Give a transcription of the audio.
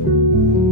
thank you